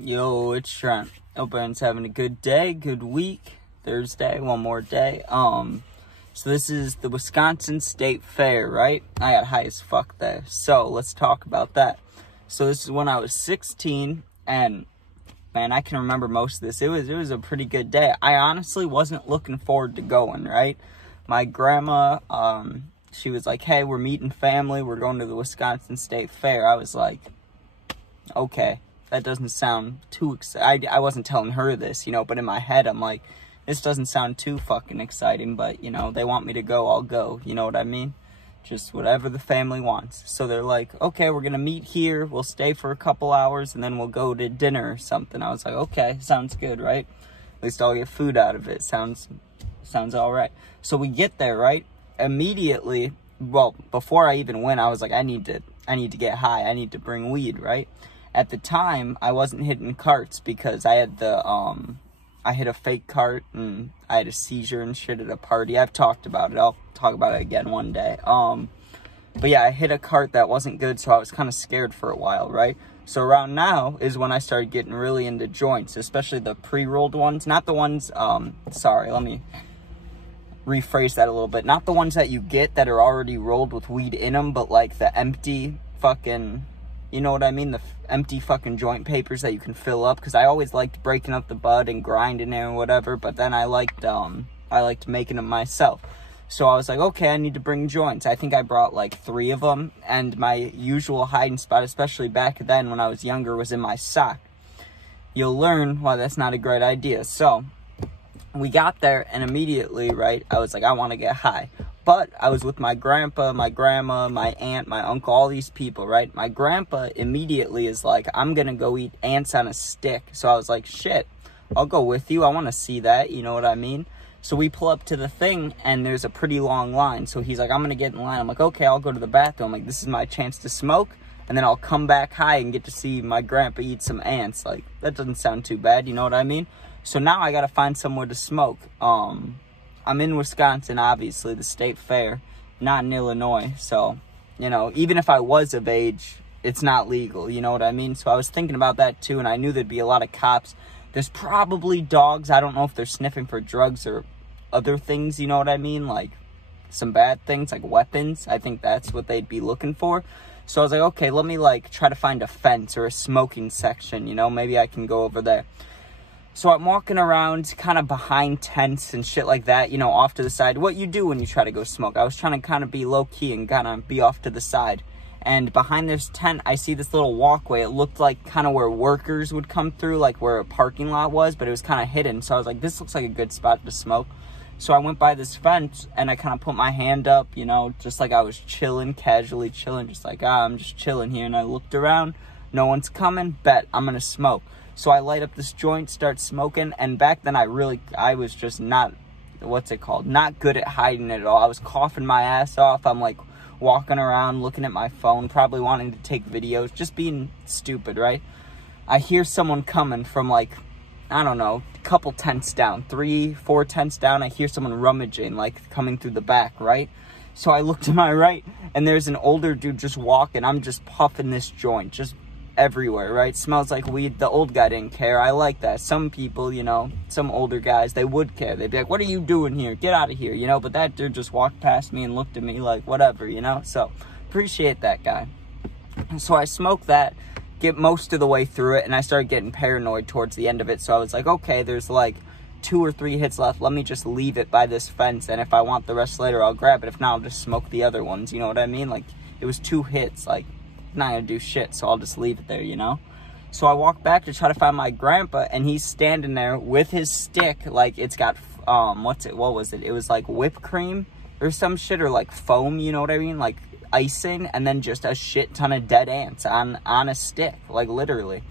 Yo, it's Trent. Hope everyone's having a good day, good week. Thursday, one more day. So this is the Wisconsin State Fair, right? I got high as fuck there. So let's talk about that. So this is when I was 16, and man, I can remember most of this. It was a pretty good day. I honestly wasn't looking forward to going, right? My grandma, she was like, hey, we're meeting family. We're going to the Wisconsin State Fair. I was like, okay. That doesn't sound too exciting. I wasn't telling her this, but in my head, I'm like, this doesn't sound too fucking exciting, but, they want me to go, I'll go, you know what I mean? Just whatever the family wants. So they're like, okay, we're going to meet here, we'll stay for a couple hours, and then we'll go to dinner or something. I was like, okay, sounds good, right? At least I'll get food out of it. Sounds all right. So we get there, right? Immediately, well, before I even went, I was like, I need to get high, I need to bring weed, right? At the time, I wasn't hitting carts because I had I hit a fake cart and I had a seizure and shit at a party. I've talked about it. I'll talk about it again one day. But yeah, I hit a cart that wasn't good, so I was kind of scared for a while, right? So around now is when I started getting really into joints, especially the pre-rolled ones. Not the ones, sorry, let me rephrase that a little bit. Not the ones that you get that are already rolled with weed in them, but like the empty fucking... You know what I mean? The empty fucking joint papers that you can fill up. Because I always liked breaking up the bud and grinding it or whatever. But then I liked making them myself. So I was like, okay, I need to bring joints. I think I brought like 3 of them. And my usual hiding spot, especially back then when I was younger, was in my sock. You'll learn why that's not a great idea. So we got there and immediately, right, I was like, I want to get high. But I was with my grandpa, my grandma, my aunt, my uncle, all these people, right? My grandpa immediately is like, I'm going to go eat ants on a stick. So I was like, shit, I'll go with you. I want to see that. You know what I mean? So we pull up to the thing and there's a pretty long line. So he's like, I'm going to get in line. I'm like, okay, I'll go to the bathroom. I'm like, this is my chance to smoke. And then I'll come back high and get to see my grandpa eat some ants. Like, that doesn't sound too bad. You know what I mean? So now I got to find somewhere to smoke. I'm in Wisconsin, obviously, the state fair, not in Illinois. So, even if I was of age, it's not legal. You know what I mean? So I was thinking about that too, and I knew there'd be a lot of cops. There's probably dogs. I don't know if they're sniffing for drugs or other things, you know what I mean? Like some bad things, like weapons. I think that's what they'd be looking for. So I was like, okay, let me try to find a fence or a smoking section, maybe I can go over there. So I'm walking around kind of behind tents and shit like that, off to the side. What you do when you try to go smoke. I was trying to kind of be low-key and kind of be off to the side. And behind this tent, I see this little walkway. It looked like kind of where workers would come through, like where a parking lot was, but it was kind of hidden. So I was like, this looks like a good spot to smoke. So I went by this fence and I kind of put my hand up, just like I was chilling, casually chilling, just like, I'm just chilling here. And I looked around, no one's coming, bet I'm going to smoke. So I light up this joint, start smoking, and back then I was just not good at hiding it at all. I was coughing my ass off. I'm like walking around, looking at my phone, probably wanting to take videos, just being stupid, right? I hear someone coming from I don't know, a couple tents down, 3-4 tents down. I hear someone rummaging, coming through the back, right? So I look to my right, and there's an older dude just walking. I'm just puffing this joint, just everywhere, right? Smells like weed. The old guy didn't care. I like that. Some people, some older guys, they would care. They'd be like, what are you doing here? Get out of here, but that dude just walked past me and looked at me like, whatever, So appreciate that guy. So I smoked that, get most of the way through it, and I started getting paranoid towards the end of it. So I was like, okay, there's 2 or 3 hits left. Let me just leave it by this fence, and if I want the rest later, I'll grab it. If not, I'll just smoke the other ones. You know what I mean? It was 2 hits, not gonna do shit, so I'll just leave it there, So I walk back to try to find my grandpa, and he's standing there with his stick, it's got what was it? It was whipped cream or some shit, or foam, you know what I mean? Icing, and then just a shit ton of dead ants on a stick, literally.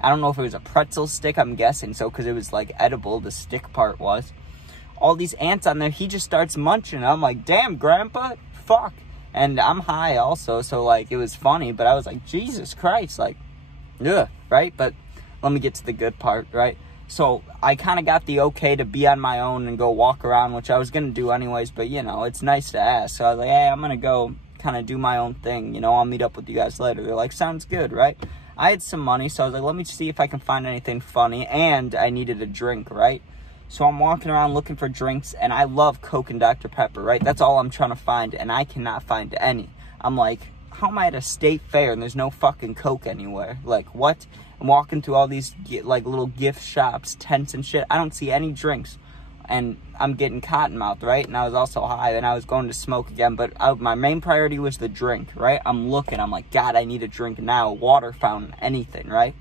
I don't know if it was a pretzel stick, I'm guessing so, because it was edible, the stick part was. All these ants on there, he just starts munching. I'm like, damn, grandpa, fuck. And I'm high also, so, it was funny. But I was like, Jesus Christ, ugh, right? But let me get to the good part, right? So I kind of got the okay to be on my own and go walk around, which I was going to do anyways. But, it's nice to ask. So I was like, hey, I'm going to go kind of do my own thing. I'll meet up with you guys later. They're like, sounds good, right? I had some money, so I was like, let me see if I can find anything funny, and I needed a drink, right? So I'm walking around looking for drinks, and I love Coke and Dr. Pepper, right? That's all I'm trying to find, and I cannot find any. I'm like, how am I at a state fair and there's no fucking Coke anywhere? Like, what? I'm walking through all these, like, little gift shops, tents and shit. I don't see any drinks. And I'm getting cottonmouth, right? And I was also high, and I was going to smoke again. But my main priority was the drink, right? I'm looking. I'm like, God, I need a drink now. Water fountain, anything, right?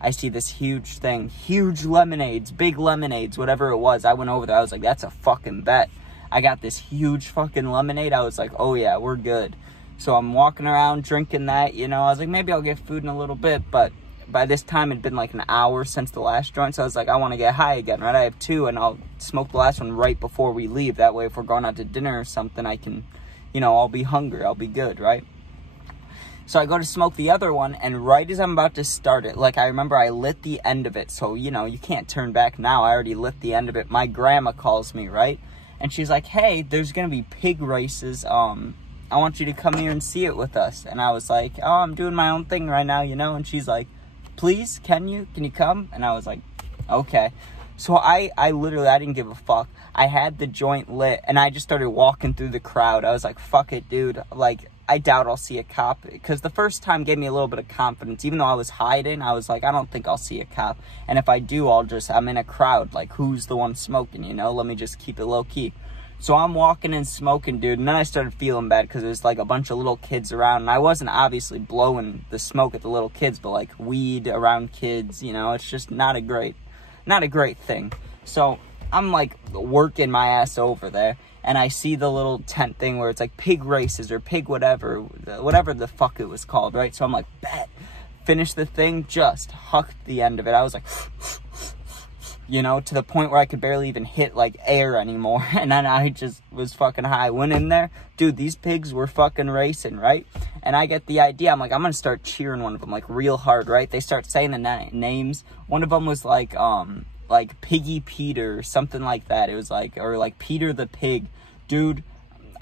I see this huge thing. Huge lemonades, big lemonades, whatever it was. I went over there. I was like, that's a fucking bet. I got this huge fucking lemonade. I was like, oh, yeah, we're good. So I'm walking around drinking that, you know. I was like, maybe I'll get food in a little bit, but by this time, it'd been like an hour since the last joint, so I was like, I want to get high again, right? I have 2, and I'll smoke the last one right before we leave. That way, if we're going out to dinner or something, I can, you know, I'll be hungry. I'll be good, right? So I go to smoke the other one, and right as I'm about to start it, like, I remember I lit the end of it, so, you know, you can't turn back now. I already lit the end of it. My grandma calls me, right? And she's like, hey, there's going to be pig races. I want you to come here and see it with us. And I was like, oh, I'm doing my own thing right now, you know? And she's like, please, can you come? And I was like, okay. So I literally, I didn't give a fuck. I had the joint lit, and I just started walking through the crowd. I was like, fuck it, dude. Like, I doubt I'll see a cop. Because the first time gave me a little bit of confidence. Even though I was hiding, I was like, I don't think I'll see a cop. And if I do, I'm in a crowd. Like, who's the one smoking, you know? Let me just keep it low-key. So I'm walking and smoking, dude, and then I started feeling bad because there's, like, a bunch of little kids around, and I wasn't obviously blowing the smoke at the little kids, but, like, weed around kids, you know, it's just not a great thing. So I'm, like, working my ass over there, and I see the little tent thing where it's, like, pig races or pig whatever the fuck it was called, right? So I'm like, bet, finish the thing, just hucked the end of it. I was like, you know, to the point where I could barely even hit, like, air anymore. And then I just was fucking high. Went in there. Dude, these pigs were fucking racing, right? And I get the idea. I'm like, I'm going to start cheering one of them, like, real hard, right? They start saying the names. One of them was, like Piggy Peter or something like that. It was, like, or, like, Peter the Pig. Dude,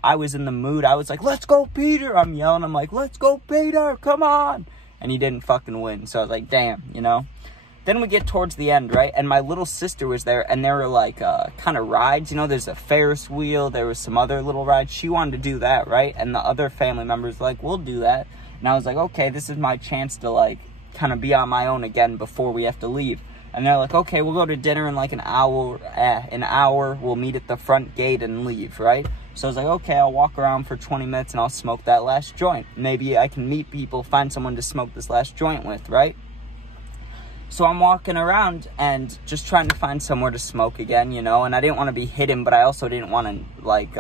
I was in the mood. I was like, let's go, Peter. I'm yelling. I'm like, let's go, Peter. Come on. And he didn't fucking win. So I was like, damn, you know? Then we get towards the end, right? And my little sister was there, and there were, like, kind of rides. You know, there's a Ferris wheel. There was some other little rides. She wanted to do that, right? And the other family members were like, we'll do that. And I was like, okay, this is my chance to, like, kind of be on my own again before we have to leave. And they're like, okay, we'll go to dinner in, like, an hour. We'll meet at the front gate and leave, right? So I was like, okay, I'll walk around for 20 minutes, and I'll smoke that last joint. Maybe I can meet people, find someone to smoke this last joint with, right? So I'm walking around and just trying to find somewhere to smoke again, you know, and I didn't want to be hidden, but I also didn't want to, like,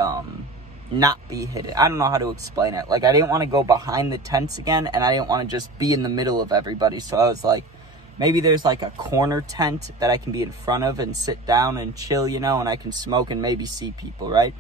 not be hidden. I don't know how to explain it. Like, I didn't want to go behind the tents again, and I didn't want to just be in the middle of everybody. So I was like, maybe there's, like, a corner tent that I can be in front of and sit down and chill, you know, and I can smoke and maybe see people, right?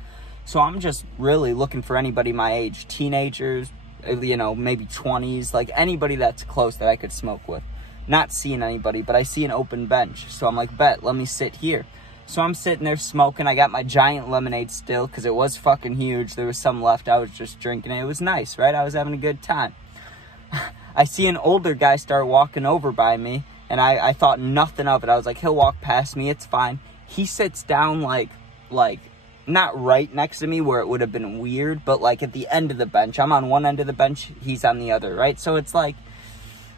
So I'm just really looking for anybody my age, teenagers, you know, maybe 20s, like, anybody that's close that I could smoke with. Not seeing anybody, but I see an open bench. So I'm like, bet, let me sit here. So I'm sitting there smoking. I got my giant lemonade still because it was fucking huge. There was some left. I was just drinking it. It was nice, right? I was having a good time. I see an older guy start walking over by me, and I thought nothing of it. I was like, he'll walk past me. It's fine. He sits down like not right next to me where it would have been weird, but like at the end of the bench. I'm on one end of the bench. He's on the other, right? So it's like,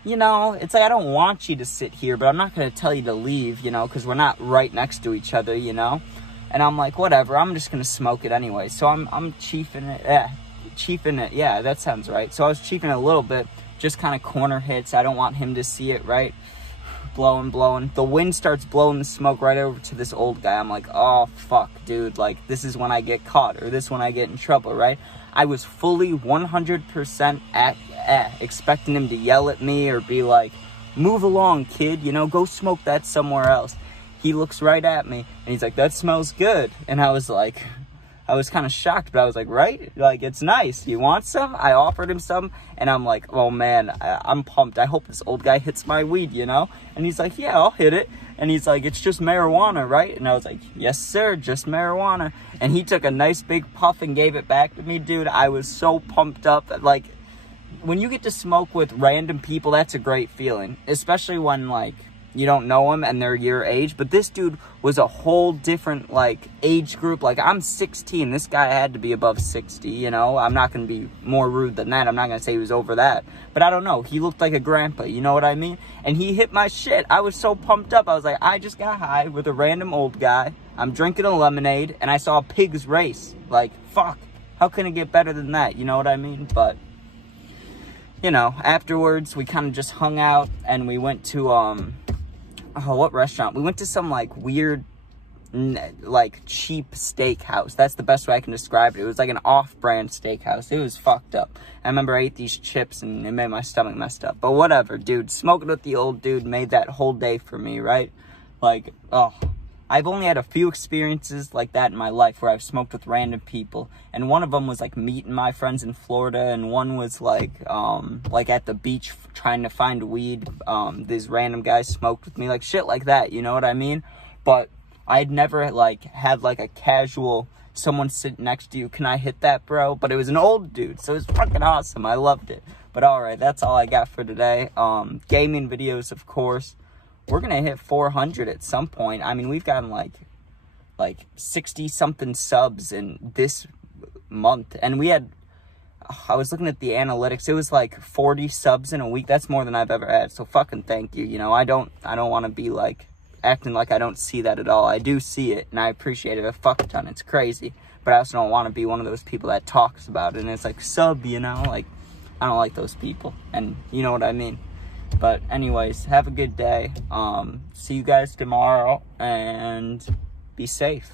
you know, it's like, I don't want you to sit here, but I'm not going to tell you to leave, you know, because we're not right next to each other, you know? And I'm like, whatever, I'm just going to smoke it anyway. So I'm chiefing it, yeah, that sounds right. So I was chiefing it a little bit, just kind of corner hits. I don't want him to see it, right? Blowing. The wind starts blowing the smoke right over to this old guy. I'm like, oh, fuck, dude. Like, this is when I get caught, or this is when I get in trouble, right? I was fully 100% expecting him to yell at me or be like, move along, kid, you know, go smoke that somewhere else. He looks right at me, and he's like, that smells good. And I was like, I was kind of shocked, but I was like, right? Like, it's nice. You want some? I offered him some, and I'm like, oh, man, I'm pumped. I hope this old guy hits my weed, you know? And he's like, yeah, I'll hit it. And he's like, it's just marijuana, right? And I was like, yes, sir, just marijuana. And he took a nice big puff and gave it back to me, dude. I was so pumped up. Like, when you get to smoke with random people, that's a great feeling. Especially when, like, you don't know them and they're your age. But this dude was a whole different, like, age group. Like, I'm 16. This guy had to be above 60, you know? I'm not going to be more rude than that. I'm not going to say he was over that. But I don't know. He looked like a grandpa, you know what I mean? And he hit my shit. I was so pumped up. I was like, I just got high with a random old guy. I'm drinking a lemonade, and I saw a pig's race. Like, fuck. How can it get better than that? You know what I mean? But, you know, afterwards, we kind of just hung out, and we went to, what restaurant? We went to some, like, weird, like, cheap steakhouse. That's the best way I can describe it. It was like an off-brand steakhouse. It was fucked up. I remember I ate these chips, and it made my stomach messed up. But whatever, dude. Smoking with the old dude made that whole day for me, right? Like, oh. I've only had a few experiences like that in my life where I've smoked with random people. And one of them was, like, meeting my friends in Florida. And one was, like at the beach trying to find weed. These random guys smoked with me. Like, shit like that, you know what I mean? But I'd never, like, had, like, a casual, someone sit next to you. Can I hit that, bro? But it was an old dude, so it was fucking awesome. I loved it. But, alright, that's all I got for today. Gaming videos, of course. We're going to hit 400 at some point. I mean, we've gotten, like 60-something subs in this month. And we had, I was looking at the analytics. It was, like, 40 subs in a week. That's more than I've ever had. So, fucking thank you. You know, I don't want to be, like, acting like I don't see that at all. I do see it, and I appreciate it a fuck ton. It's crazy. But I also don't want to be one of those people that talks about it. And it's like, sub, you know? Like, I don't like those people. And you know what I mean? But anyways, have a good day. See you guys tomorrow, and be safe.